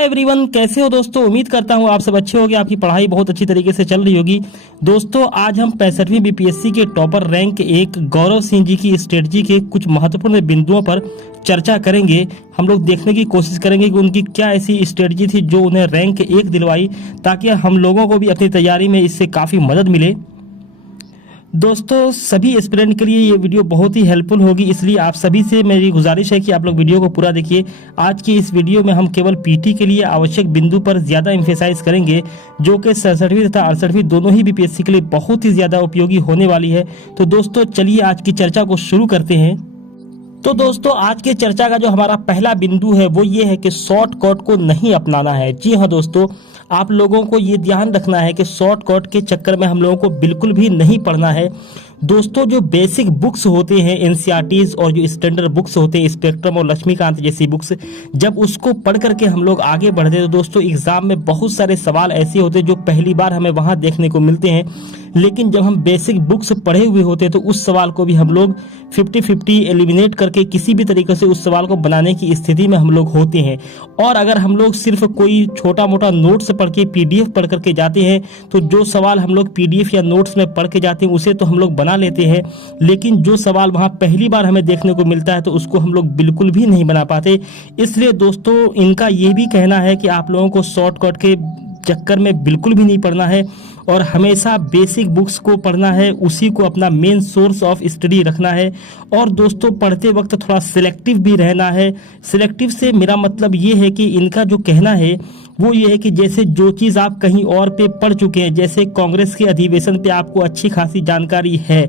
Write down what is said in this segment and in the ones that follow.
Hi everyone, कैसे हो दोस्तों। उम्मीद करता हूँ आप सब अच्छे होंगे, आपकी पढ़ाई बहुत अच्छी तरीके से चल रही होगी। दोस्तों आज हम 65वीं बीपीएससी के टॉपर रैंक 1 गौरव सिंह जी की स्ट्रेटजी के कुछ महत्वपूर्ण बिंदुओं पर चर्चा करेंगे। हम लोग देखने की कोशिश करेंगे कि उनकी क्या ऐसी स्ट्रेटजी थी जो उन्हें रैंक 1 दिलवाई, ताकि हम लोगों को भी अपनी तैयारी में इससे काफ़ी मदद मिले। दोस्तों सभी एस्पिरेंट के लिए ये वीडियो बहुत ही हेल्पफुल होगी, इसलिए आप सभी से मेरी गुजारिश है कि आप लोग वीडियो को पूरा देखिए। आज की इस वीडियो में हम केवल पीटी के लिए आवश्यक बिंदु पर ज़्यादा एम्फेसाइज करेंगे, जो कि 67वीं तथा 68वीं दोनों ही बीपीएससी के लिए बहुत ही ज़्यादा उपयोगी होने वाली है। तो दोस्तों चलिए आज की चर्चा को शुरू करते हैं। तो दोस्तों आज के चर्चा का जो हमारा पहला बिंदु है वो ये है कि शॉर्टकट को नहीं अपनाना है। जी हाँ दोस्तों, आप लोगों को ये ध्यान रखना है कि शॉर्टकट के चक्कर में हम लोगों को बिल्कुल भी नहीं पढ़ना है। दोस्तों जो बेसिक बुक्स होते हैं एनसीईआरटीज और जो स्टैंडर्ड बुक्स होते हैं स्पेक्ट्रम और लक्ष्मीकांत जैसी बुक्स, जब उसको पढ़ करके हम लोग आगे बढ़ते हैं तो दोस्तों एग्जाम में बहुत सारे सवाल ऐसे होते हैं जो पहली बार हमें वहां देखने को मिलते हैं, लेकिन जब हम बेसिक बुक्स पढ़े हुए होते हैं तो उस सवाल को भी हम लोग 50-50 एलिमिनेट करके किसी भी तरीके से उस सवाल को बनाने की स्थिति में हम लोग होते हैं। और अगर हम लोग सिर्फ कोई छोटा मोटा नोट्स पढ़ के पीडीएफ पढ़ करके जाते हैं तो जो सवाल हम लोग पीडीएफ या नोट्स में पढ़ के जाते हैं उसे तो हम लोग बना लेते हैं, लेकिन जो सवाल वहां पहली बार हमें देखने को मिलता है तो उसको हम लोग बिल्कुल भी नहीं बना पाते। इसलिए दोस्तों इनका ये भी कहना है कि आप लोगों को शॉर्टकट के चक्कर में बिल्कुल भी नहीं पढ़ना है और हमेशा बेसिक बुक्स को पढ़ना है, उसी को अपना मेन सोर्स ऑफ स्टडी रखना है। और दोस्तों पढ़ते वक्त थोड़ा सिलेक्टिव भी रहना है। सिलेक्टिव से मेरा मतलब ये है कि इनका जो कहना है वो ये है कि जैसे जो चीज़ आप कहीं और पे पढ़ चुके हैं, जैसे कांग्रेस के अधिवेशन पे आपको अच्छी खासी जानकारी है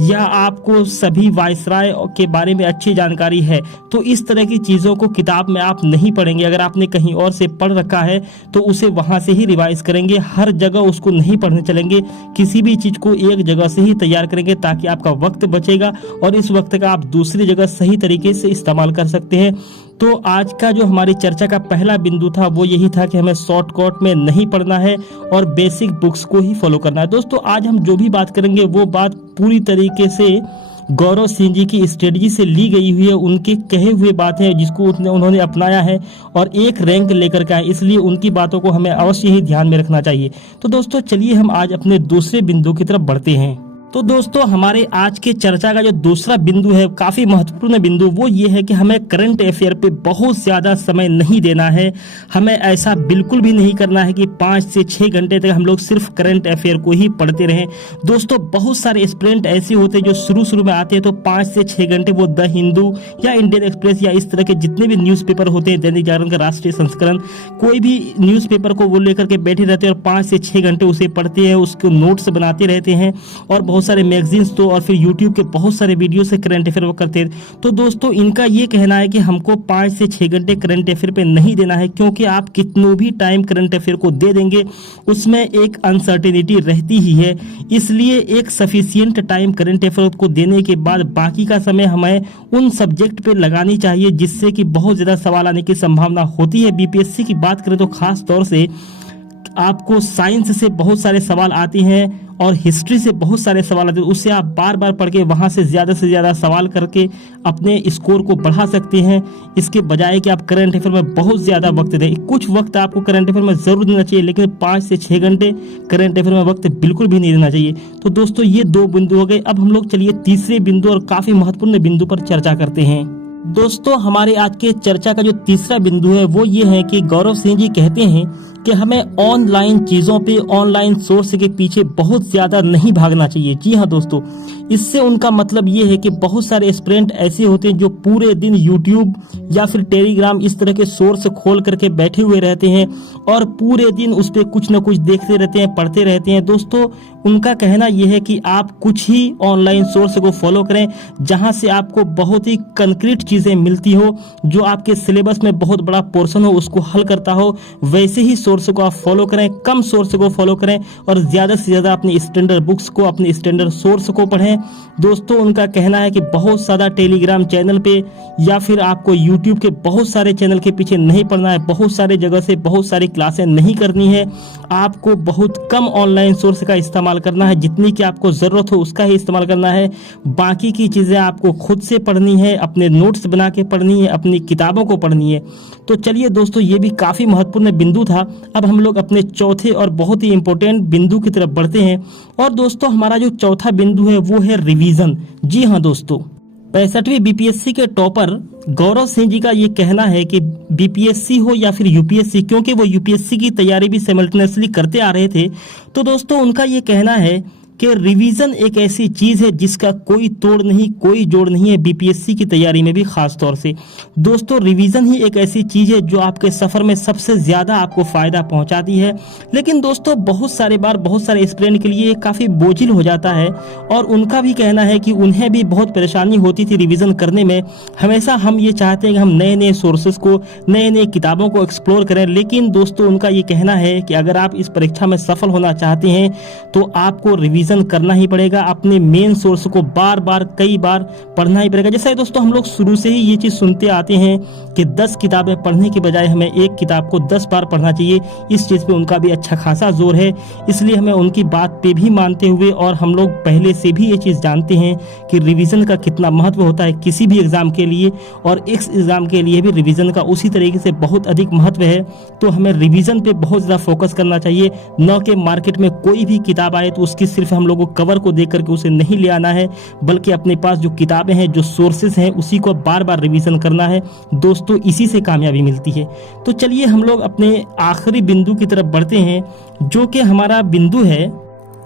या आपको सभी वायसराय के बारे में अच्छी जानकारी है, तो इस तरह की चीज़ों को किताब में आप नहीं पढ़ेंगे। अगर आपने कहीं और से पढ़ रखा है तो उसे वहाँ से ही रिवाइज करेंगे, हर जगह उसको नहीं पढ़ने चलेंगे, किसी भी चीज़ को एक जगह से ही तैयार करेंगे ताकि आपका वक्त बचेगा और इस वक्त का आप दूसरी जगह सही तरीके से इस्तेमाल कर सकते हैं। तो आज का जो हमारी चर्चा का पहला बिंदु था वो यही था कि हमें शॉर्टकट में नहीं पढ़ना है और बेसिक बुक्स को ही फॉलो करना है। दोस्तों आज हम जो भी बात करेंगे वो बात पूरी तरीके से गौरव सिंह जी की स्ट्रेटजी से ली गई हुई है, उनके कहे हुए बात है जिसको उन्होंने अपनाया है और एक रैंक लेकर के आए, इसलिए उनकी बातों को हमें अवश्य ही ध्यान में रखना चाहिए। तो दोस्तों चलिए हम आज अपने दूसरे बिंदु की तरफ बढ़ते हैं। तो दोस्तों हमारे आज के चर्चा का जो दूसरा बिंदु है, काफी महत्वपूर्ण बिंदु, वो ये है कि हमें करंट अफेयर पे बहुत ज्यादा समय नहीं देना है। हमें ऐसा बिल्कुल भी नहीं करना है कि 5 से 6 घंटे तक हम लोग सिर्फ करंट अफेयर को ही पढ़ते रहें। दोस्तों बहुत सारे एस्पिरेंट ऐसे होते हैं जो शुरू में आते हैं तो 5 से 6 घंटे वो द हिंदू या इंडियन एक्सप्रेस या इस तरह के जितने भी न्यूज़पेपर होते हैं, दैनिक जागरण का राष्ट्रीय संस्करण, कोई भी न्यूज़पेपर को वो लेकर के बैठे रहते हैं और 5 से 6 घंटे उसे पढ़ते हैं, उसको नोट्स बनाते रहते हैं और बहुत सारे मैगजीन्स तो और फिर यूट्यूब के बहुत सारे वीडियो से करंट अफेयर वो करते हैं। तो दोस्तों इनका ये कहना है कि हमको 5 से 6 घंटे करंट अफेयर पे नहीं देना है, क्योंकि आप कितनों भी टाइम करंट अफेयर को दे देंगे उसमें एक अनसर्टेनिटी रहती ही है। इसलिए एक सफिशिएंट टाइम करंट अफेयर को देने के बाद बाकी का समय हमें उन सब्जेक्ट पे लगानी चाहिए जिससे कि बहुत ज़्यादा सवाल आने की संभावना होती है। बीपीएससी की बात करें तो खास तौर से आपको साइंस से बहुत सारे सवाल आते हैं और हिस्ट्री से बहुत सारे सवाल आते हैं, उससे आप बार बार पढ़ के वहाँ से ज़्यादा सवाल करके अपने स्कोर को बढ़ा सकते हैं, इसके बजाय कि आप करंट अफेयर में बहुत ज़्यादा वक्त दें। कुछ वक्त आपको करंट अफेयर में ज़रूर देना चाहिए, लेकिन 5 से 6 घंटे करंट अफेयर में वक्त बिल्कुल भी नहीं देना चाहिए। तो दोस्तों ये 2 बिंदु हो गए। अब हम लोग चलिए तीसरे बिंदु और काफ़ी महत्वपूर्ण बिंदु पर चर्चा करते हैं। दोस्तों हमारे आज के चर्चा का जो तीसरा बिंदु है वो ये है कि गौरव सिंह जी कहते हैं कि हमें ऑनलाइन चीज़ों पे, ऑनलाइन सोर्स के पीछे बहुत ज़्यादा नहीं भागना चाहिए। जी हाँ दोस्तों, इससे उनका मतलब ये है कि बहुत सारे एस्पिरेंट ऐसे होते हैं जो पूरे दिन यूट्यूब या फिर टेलीग्राम इस तरह के सोर्स खोल करके बैठे हुए रहते हैं और पूरे दिन उस पर कुछ ना कुछ देखते रहते हैं, पढ़ते रहते हैं। दोस्तों उनका कहना यह है कि आप कुछ ही ऑनलाइन सोर्स को फॉलो करें जहां से आपको बहुत ही कंक्रीट चीज़ें मिलती हो, जो आपके सिलेबस में बहुत बड़ा पोर्शन हो उसको हल करता हो, वैसे ही सोर्स को आप फॉलो करें, कम सोर्स को फॉलो करें और ज़्यादा से ज़्यादा अपनी स्टैंडर्ड बुक्स को, अपनी स्टैंडर्ड सोर्स को पढ़ें। दोस्तों उनका कहना है कि बहुत ज़्यादा टेलीग्राम चैनल पे या फिर आपको यूट्यूब के बहुत सारे चैनल के पीछे नहीं पढ़ना है, बहुत सारे जगह से बहुत सारी क्लासें नहीं करनी है। आपको बहुत कम ऑनलाइन सोर्स का इस्तेमाल करना है, जितनी की आपको ज़रूरत हो उसका ही इस्तेमाल करना है। बाकी की चीज़ें आपको खुद से पढ़नी है, अपने नोट्स बना के पढ़नी है, अपनी किताबों को पढ़नी है। तो चलिए दोस्तों, ये भी काफ़ी महत्वपूर्ण बिंदु था। अब हम लोग अपने चौथे और बहुत ही इंपॉर्टेंट बिंदु की तरफ बढ़ते हैं। और दोस्तों हमारा जो चौथा बिंदु है वो है रिवीजन। जी हाँ दोस्तों, 65वीं बीपीएससी के टॉपर गौरव सिंह जी का ये कहना है कि बीपीएससी हो या फिर यूपीएससी, क्योंकि वो यूपीएससी की तैयारी भी साइमल्टेनियसली करते आ रहे थे, तो दोस्तों उनका ये कहना है कि रिवीजन एक ऐसी चीज है जिसका कोई तोड़ नहीं, कोई जोड़ नहीं है बीपीएससी की तैयारी में भी। खास तौर से दोस्तों रिवीजन ही एक ऐसी चीज है जो आपके सफर में सबसे ज्यादा आपको फायदा पहुंचाती है। लेकिन दोस्तों बहुत सारे बार बहुत सारे एस्पिरेंट के लिए काफी बोझिल हो जाता है और उनका भी कहना है कि उन्हें भी बहुत परेशानी होती थी रिविजन करने में। हमेशा हम ये चाहते हैं कि हम नए नए सोर्सेस को, नए नए किताबों को एक्सप्लोर करें, लेकिन दोस्तों उनका ये कहना है कि अगर आप इस परीक्षा में सफल होना चाहते हैं तो आपको रिवीजन करना ही पड़ेगा। अपने मेन सोर्स को बार बार कई बार पढ़ना ही पड़ेगा। जैसे दोस्तों हम लोग शुरू से ही ये चीज सुनते आते हैं कि 10 किताबें पढ़ने के बजाय हमें एक किताब को 10 बार पढ़ना चाहिए। इस चीज पे उनका भी अच्छा खासा जोर है, इसलिए हमें उनकी बात पे भी मानते हुए, और हम लोग पहले से भी ये चीज जानते हैं कि रिवीजन का कितना महत्व होता है किसी भी एग्जाम के लिए, और इस एग्जाम के लिए भी रिवीजन का उसी तरीके से बहुत अधिक महत्व है। तो हमें रिवीजन पे बहुत ज्यादा फोकस करना चाहिए, न कि मार्केट में कोई भी किताब आए तो उसकी सिर्फ हम लोगों को कवर को देख करके उसे नहीं ले आना है, बल्कि अपने पास जो किताबें हैं, जो सोर्सेस हैं, उसी को बार बार रिवीजन करना है। दोस्तों इसी से कामयाबी मिलती है। तो चलिए हम लोग अपने आखिरी बिंदु की तरफ बढ़ते हैं, जो कि हमारा बिंदु है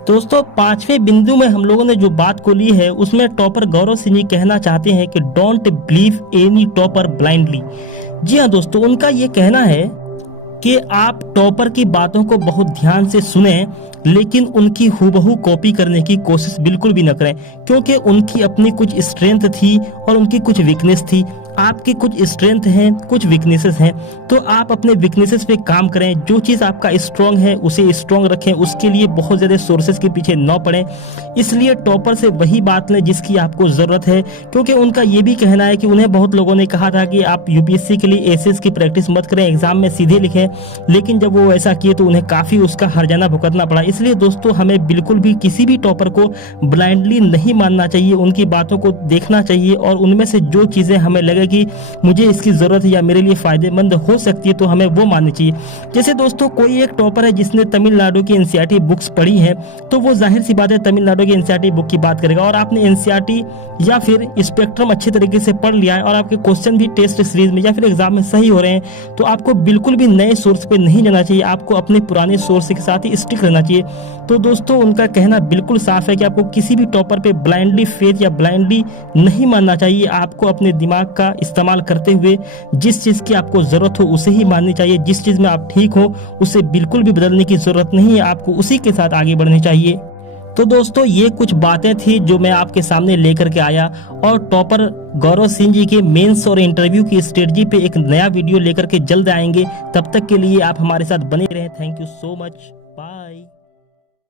दोस्तों 5वें बिंदु में हम लोगों ने जो बात को ली है उसमें टॉपर गौरव सिंह जी कहना चाहते हैं कि don't believe any topper blindly. जी हाँ दोस्तों, उनका ये कहना है कि आप टॉपर की बातों को बहुत ध्यान से सुनें, लेकिन उनकी हूबहू कॉपी करने की कोशिश बिल्कुल भी न करें, क्योंकि उनकी अपनी कुछ स्ट्रेंथ थी और उनकी कुछ वीकनेस थी। आपकी कुछ स्ट्रेंथ हैं, कुछ वीकनेसेस हैं, तो आप अपने वीकनेसेस पे काम करें। जो चीज़ आपका स्ट्रॉन्ग है उसे स्ट्रॉन्ग रखें, उसके लिए बहुत ज़्यादा सोर्सेज के पीछे न पड़ें। इसलिए टॉपर से वही बात लें जिसकी आपको ज़रूरत है, क्योंकि उनका ये भी कहना है कि उन्हें बहुत लोगों ने कहा था कि आप यूपीएससी के लिए एसेस की प्रैक्टिस मत करें, एग्जाम में सीधे लिखें, लेकिन जब वो ऐसा किए तो उन्हें काफ़ी उसका हर्जाना भुगतना पड़ा। इसलिए दोस्तों हमें बिल्कुल भी किसी भी टॉपर को ब्लाइंडली नहीं मानना चाहिए, उनकी बातों को देखना चाहिए और उनमें से जो चीज़ें हमें लगे कि मुझे इसकी जरूरत है या मेरे लिए फायदेमंद हो सकती है तो हमें वो माननी चाहिए। जैसे दोस्तों कोई एक टॉपर है जिसने तमिलनाडु की एनसीईआरटी बुक्स पढ़ी है, तो वो जाहिर सी बात है तमिलनाडु की एनसीईआरटी बुक की बात करेगा, और आपने एनसीईआरटी या फिर स्पेक्ट्रम अच्छे तरीके से पढ़ लिया है और आपके क्वेश्चन भी टेस्ट सीरीज में या फिर एग्जाम में सही हो रहे हैं, तो आपको बिल्कुल भी नए सोर्स पे नहीं जाना चाहिए, आपको अपने पुराने सोर्स के साथ ही स्टिक रहना चाहिए। तो दोस्तों उनका कहना बिल्कुल साफ है कि आपको किसी भी टॉपर पे ब्लाइंडली फेथ या ब्लाइंडली नहीं मानना चाहिए। आपको अपने दिमाग का इस्तेमाल करते हुए जिस चीज की आपको जरूरत हो उसे ही माननी चाहिए, जिस चीज में आप ठीक हो उसे बिल्कुल भी बदलने की जरूरत नहीं है, आपको उसी के साथ आगे बढ़नी चाहिए। तो दोस्तों ये कुछ बातें थी जो मैं आपके सामने लेकर के आया, और टॉपर गौरव सिंह जी के मेंस और इंटरव्यू की स्ट्रेटजी पे एक नया वीडियो लेकर के जल्द आएंगे। तब तक के लिए आप हमारे साथ बने रहें। Thank you so much, bye.